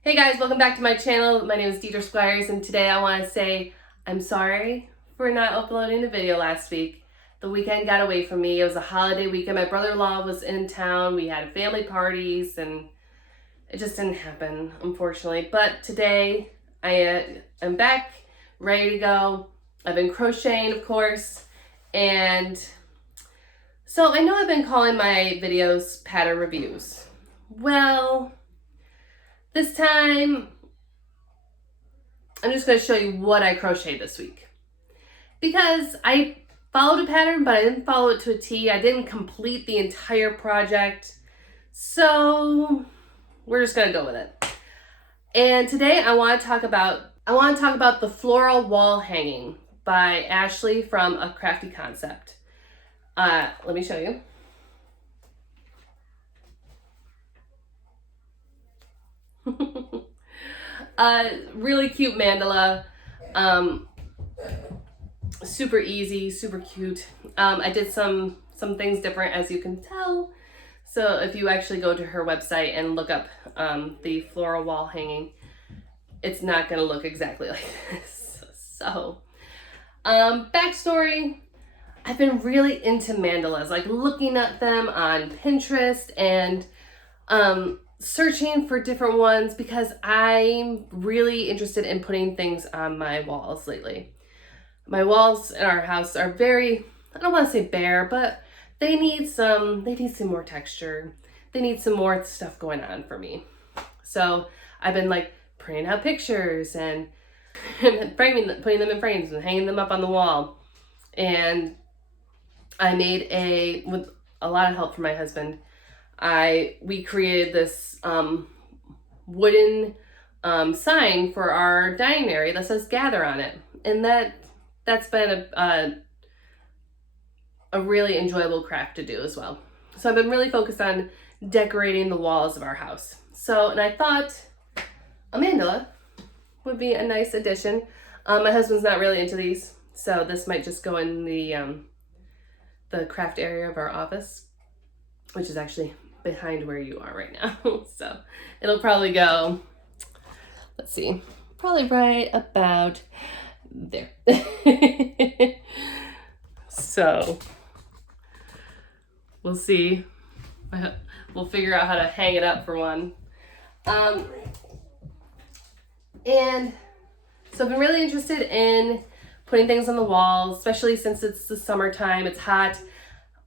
Hey guys, welcome back to my channel. My name is Deidre Squires, and today I want to say I'm sorry for not uploading a video last week. The weekend got away from me. It was a holiday weekend. My brother-in-law was in town. We had family parties and it just didn't happen, unfortunately. But today I am back, ready to go. I've been crocheting, of course, and so I know I've been calling my videos pattern reviews. Well, this time, I'm just going to show you what I crocheted this week. Because I followed a pattern, but I didn't follow it to a T. I didn't complete the entire project. So we're just going to go with it. And today I want to talk about the Floral Wall Hanging by Ashley from A Crafty Concept. Let me show you. Really cute mandala, super easy, super cute. I did some things different, as you can tell. So if you actually go to her website and look up the Floral Wall Hanging, it's not going to look exactly like this. So, backstory, I've been really into mandalas, like looking at them on Pinterest and searching for different ones because I'm really interested in putting things on my walls lately. My walls in our house are very, I don't want to say bare, but they need some more texture. They need some more stuff going on for me. So I've been like printing out pictures and putting them in frames and hanging them up on the wall. And I made with a lot of help from my husband, we created this wooden sign for our dining area that says "Gather" on it, and that's been a really enjoyable craft to do as well. So I've been really focused on decorating the walls of our house. And I thought a mandala would be a nice addition. My husband's not really into these, so this might just go in the craft area of our office, which is actually behind where you are right now. So it'll probably go, let's see, probably right about there. So we'll see. We'll figure out how to hang it up for one. And so I've been really interested in putting things on the walls, especially since it's the summertime, it's hot.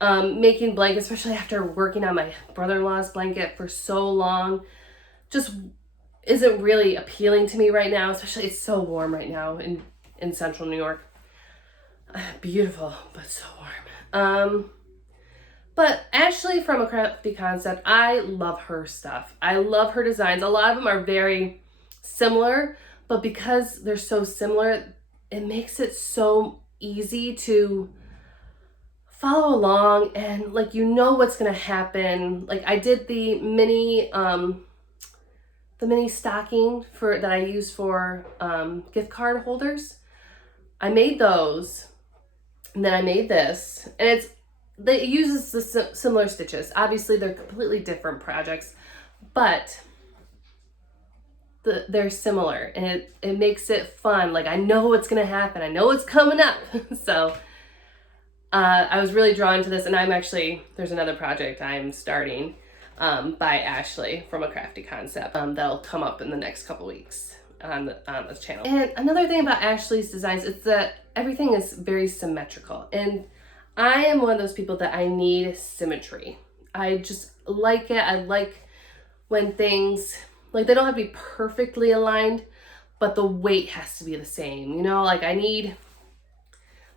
Making blankets, especially after working on my brother-in-law's blanket for so long, just isn't really appealing to me right now, especially it's so warm right now in central New York. Beautiful, but so warm. But Ashley from A Crafty Concept, I love her stuff. I love her designs. A lot of them are very similar, but because they're so similar, it makes it so easy to follow along and like you know what's gonna happen. Like I did the mini stocking that I use for gift card holders. I made those, and then I made this, and it uses the similar stitches. Obviously they're completely different projects, but they're similar, and it makes it fun. Like I know what's gonna happen. I know what's coming up. So I was really drawn to this, and there's another project I'm starting by Ashley from A Crafty Concept that'll come up in the next couple weeks on this channel. And another thing about Ashley's designs is that everything is very symmetrical, and I am one of those people that I need symmetry. I just like it. I like when things, like they don't have to be perfectly aligned, but the weight has to be the same. You know, like I need,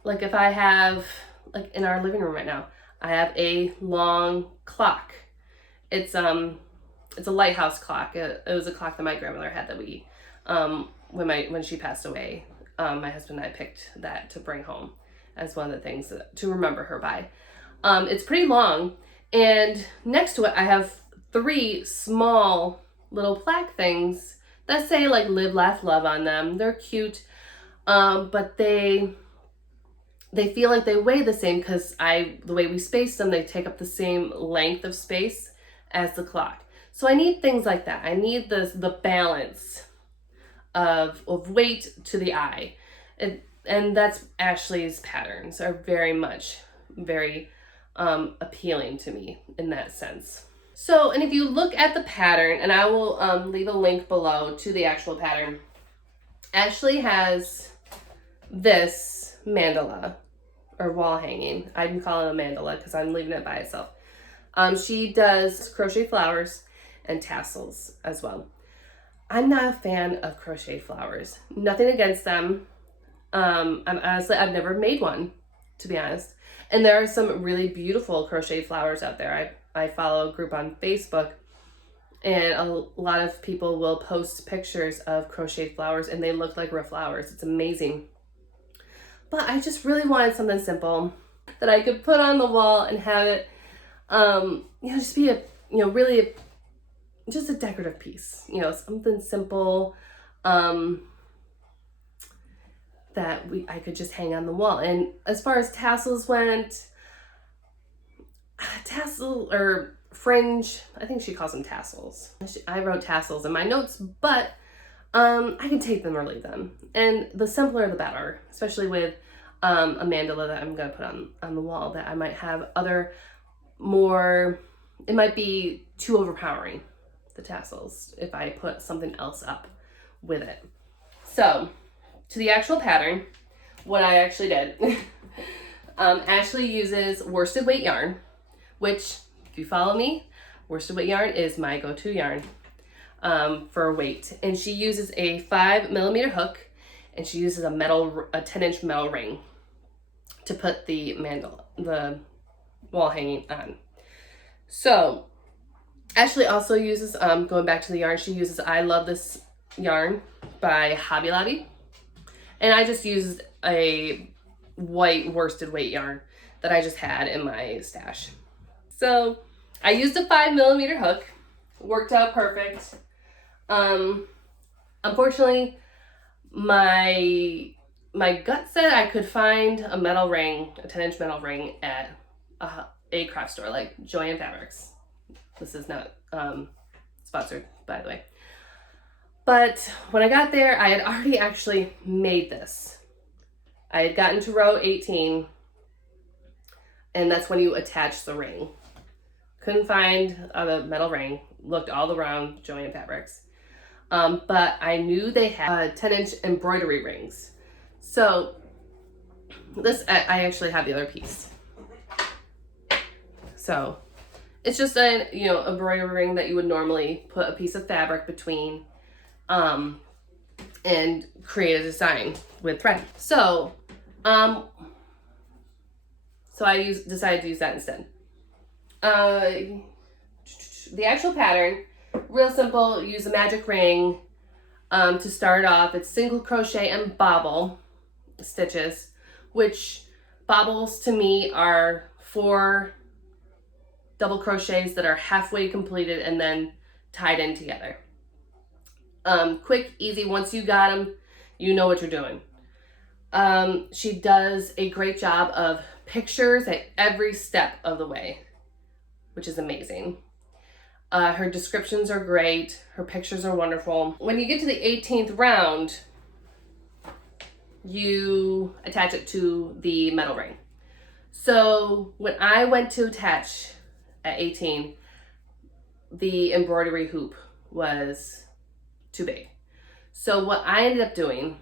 like if I have, like in our living room right now, I have a long clock. It's a lighthouse clock. It was a clock that my grandmother had that we, when she passed away, my husband and I picked that to bring home as one of the things to remember her by. It's pretty long, and next to it I have 3 small little plaque things that say like "Live, Laugh, Love" on them. They're cute, but they feel like they weigh the same because the way we space them, they take up the same length of space as the clock. So I need things like that. I need the balance of weight to the eye. And that's Ashley's patterns are very appealing to me in that sense. So, and if you look at the pattern, and I will leave a link below to the actual pattern, Ashley has this mandala or wall hanging. I'm calling it a mandala because I'm leaving it by itself. She does crochet flowers and tassels as well. I'm not a fan of crochet flowers. Nothing against them. I've never made one, to be honest. And there are some really beautiful crochet flowers out there. I follow a group on Facebook, and a lot of people will post pictures of crocheted flowers, and they look like real flowers. It's amazing. But I just really wanted something simple that I could put on the wall and have it, just be really just a decorative piece. Something simple that I could just hang on the wall. And as far as tassels went, tassel or fringe, I think she calls them tassels. I wrote tassels in my notes, but I can take them or leave them. And the simpler the better, especially with a mandala that I'm gonna put on the wall that I might have it might be too overpowering, the tassels, if I put something else up with it. So, to the actual pattern, what I actually did, Ashley uses worsted weight yarn, which, if you follow me, worsted weight yarn is my go-to yarn for weight. And she uses a 5mm hook, and she uses a 10-inch metal ring to put the wall hanging on. So, Ashley also uses, going back to the yarn, she uses I Love This yarn by Hobby Lobby. And I just used a white worsted weight yarn that I just had in my stash. So I used a 5mm hook, worked out perfect. Unfortunately, my gut said I could find a metal ring, a 10-inch metal ring at a craft store like Joann Fabrics. This is not sponsored, by the way. But when I got there, I had already actually made this. I had gotten to row 18, and that's when you attach the ring. Couldn't find a metal ring, looked all around Joann Fabrics. But I knew they had 10-inch embroidery rings. So I actually have the other piece. So it's just an embroidery ring that you would normally put a piece of fabric between and create a design with thread. So I decided to use that instead. The actual pattern, real simple. Use a magic ring to start off. It's single crochet and bobble stitches, which bobbles to me are 4 double crochets that are halfway completed and then tied in together. Quick, easy. Once you got them, you know what you're doing. She does a great job of pictures at every step of the way, which is amazing. Her descriptions are great. Her pictures are wonderful. When you get to the 18th round, you attach it to the metal ring. So when I went to attach at 18, the embroidery hoop was too big. So what I ended up doing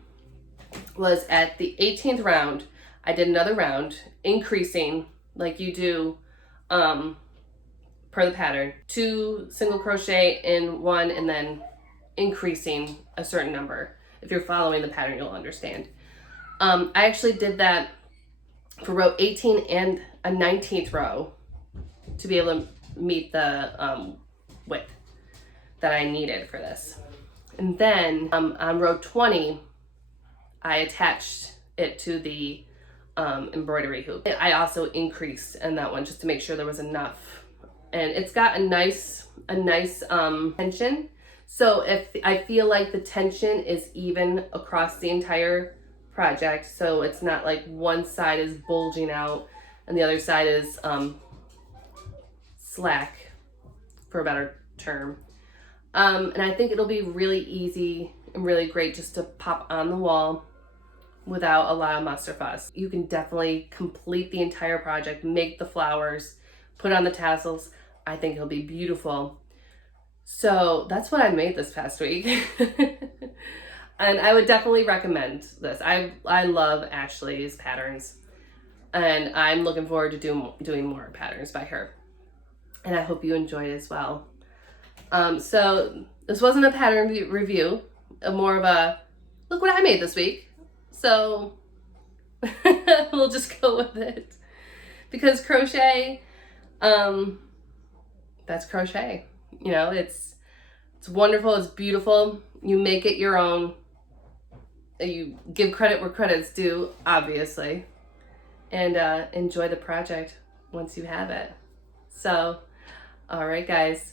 was at the 18th round, I did another round, increasing like you do per the pattern, 2 single crochet in 1 and then increasing a certain number. If you're following the pattern, you'll understand. I actually did that for row 18 and a 19th row to be able to meet the width that I needed for this. And then on row 20, I attached it to the embroidery hoop. I also increased in that one just to make sure there was enough. And it's got a nice tension. So if I feel like the tension is even across the entire project, so it's not like one side is bulging out and the other side is slack, for a better term. And I think it'll be really easy and really great just to pop on the wall without a lot of muss or fuss. You can definitely complete the entire project, make the flowers, put on the tassels. I think it'll be beautiful. So that's what I made this past week. And I would definitely recommend this. I love Ashley's patterns, and I'm looking forward to doing more patterns by her. And I hope you enjoyed it as well. So this wasn't a pattern review, more of a look what I made this week. So we'll just go with it, because crochet, that's crochet. You know, it's wonderful, it's beautiful. You make it your own. You give credit where credit's due, obviously, and enjoy the project once you have it. So, all right, guys,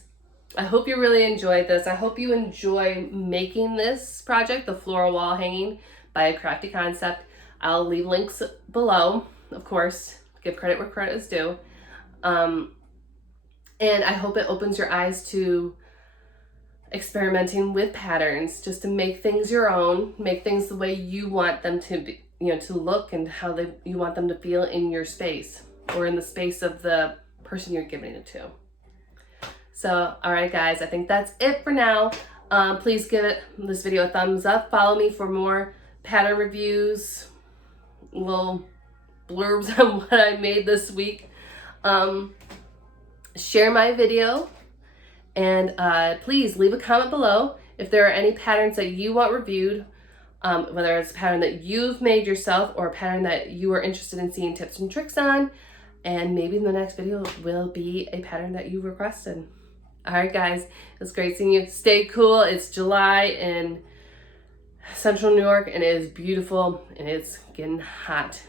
I hope you really enjoyed this. I hope you enjoy making this project, the Floral Wall Hanging by A Crafty Concept. I'll leave links below, of course. Give credit where credit is due. And I hope it opens your eyes to experimenting with patterns, just to make things your own, make things the way you want them to be, you know, to look, and how you want them to feel in your space, or in the space of the person you're giving it to. So, all right, guys, I think that's it for now. Please give this video a thumbs up. Follow me for more pattern reviews, little blurbs on what I made this week. Share my video. And please leave a comment below if there are any patterns that you want reviewed, whether it's a pattern that you've made yourself or a pattern that you are interested in seeing tips and tricks on. And maybe in the next video will be a pattern that you requested. All right, guys, it was great seeing you. Stay cool. It's July in Central New York, and it is beautiful, and it's getting hot.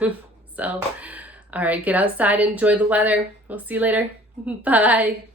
So, all right, get outside, enjoy the weather. We'll see you later. Bye.